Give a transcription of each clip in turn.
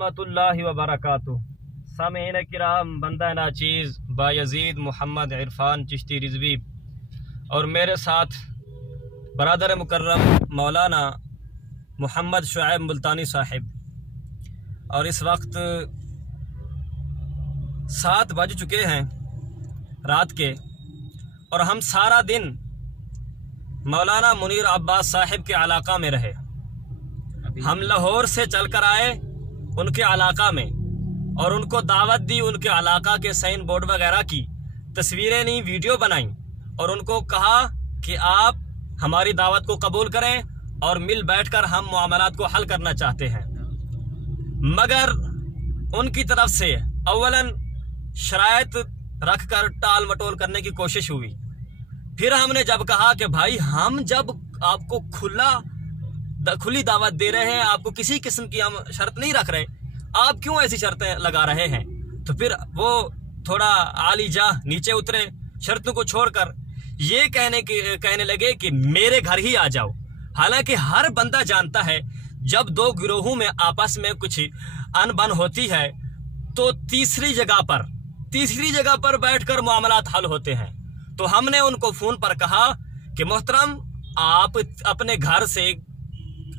रहमतुल्लाहि व बरकातुहू। सामीन किराम, बंदा नाचीज़ बायजीद मोहम्मद इरफान चिश्ती रिजवी और मेरे साथ बरादर मुकर्रम मौलाना मोहम्मद शुएब मुल्तानी साहिब। और इस वक्त 7 बज चुके हैं रात के और हम सारा दिन मौलाना मुनीर अब्बास साहिब के इलाका में रहे। हम लाहौर से चलकर आए उनके इलाका में और उनको दावत दी, उनके इलाका के साइन बोर्ड वगैरह की तस्वीरें ली, वीडियो बनाई और उनको कहा कि आप हमारी दावत को कबूल करें और मिल बैठकर हम मामलात को हल करना चाहते हैं। मगर उनकी तरफ से अव्वलन शराइत रखकर टाल मटोल करने की कोशिश हुई। फिर हमने जब कहा कि भाई हम जब आपको खुली दावत दे रहे हैं, आपको किसी किस्म की हम शर्त नहीं रख रहे, आप क्यों ऐसी शर्तें लगा रहे हैं? तो फिर वो थोड़ा आली जा नीचे उतरे, शर्तों को छोड़कर ये कहने लगे कि मेरे घर ही आ जाओ। हालांकि हर बंदा जानता है जब 2 गिरोहों में आपस में कुछ अनबन होती है तो तीसरी जगह पर बैठकर मामलात हल होते हैं। तो हमने उनको फोन पर कहा कि मोहतरम, आप अपने घर से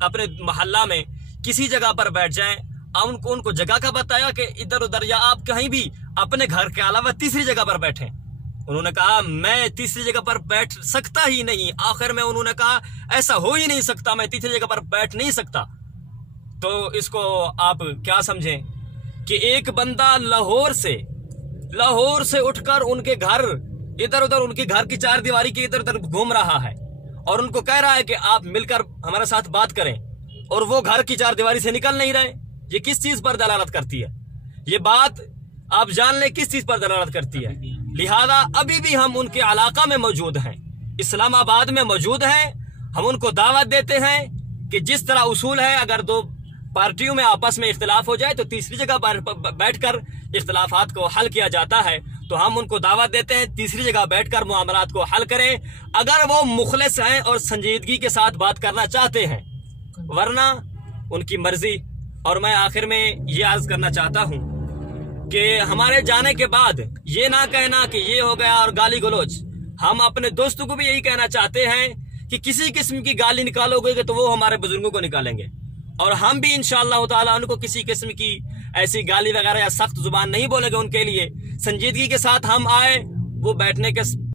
अपने मोहल्ला में किसी जगह पर बैठ जाएं। अब उनको जगह का बताया कि इधर उधर या आप कहीं भी अपने घर के अलावा तीसरी जगह पर बैठें। उन्होंने कहा मैं तीसरी जगह पर बैठ सकता ही नहीं। आखिर में उन्होंने कहा ऐसा हो ही नहीं सकता, मैं तीसरी जगह पर बैठ नहीं सकता। तो इसको आप क्या समझें कि एक बंदा लाहौर से उठकर उनके घर इधर उधर, उनके घर की 4 दीवारी के इधर उधर घूम रहा है और उनको कह रहा है कि आप मिलकर हमारे साथ बात करें, और वो घर की 4 दीवारी से निकल नहीं रहे। ये किस चीज पर दलालत करती है? ये बात आप जान लें किस चीज पर दलालत करती है। लिहाजा अभी भी हम उनके इलाका में मौजूद हैं, इस्लामाबाद में मौजूद हैं। हम उनको दावत देते हैं कि जिस तरह उसूल है, अगर 2 पार्टियों में आपस में इख्तिलाफ हो जाए तो तीसरी जगह पर बैठकर इख्तिलाफात को हल किया जाता है। तो हम उनको दावत देते हैं तीसरी जगह बैठकर मामलात को हल करें, अगर वो मुखलिस हैं और संजीदगी के साथ बात करना चाहते हैं, वरना उनकी मर्जी। और मैं आखिर में ये अर्ज करना चाहता हूं कि हमारे जाने के बाद ये ना कहना कि ये हो गया और गाली गलोच। हम अपने दोस्तों को भी यही कहना चाहते हैं कि किसी किस्म की गाली निकालोगे तो वो हमारे बुजुर्गों को निकालेंगे, और हम भी इंशाअल्लाह ताला उनको किसी किस्म की ऐसी गाली वगैरह या सख्त जुबान नहीं बोलेंगे। उनके लिए संजीदगी के साथ हम आए, वो बैठने के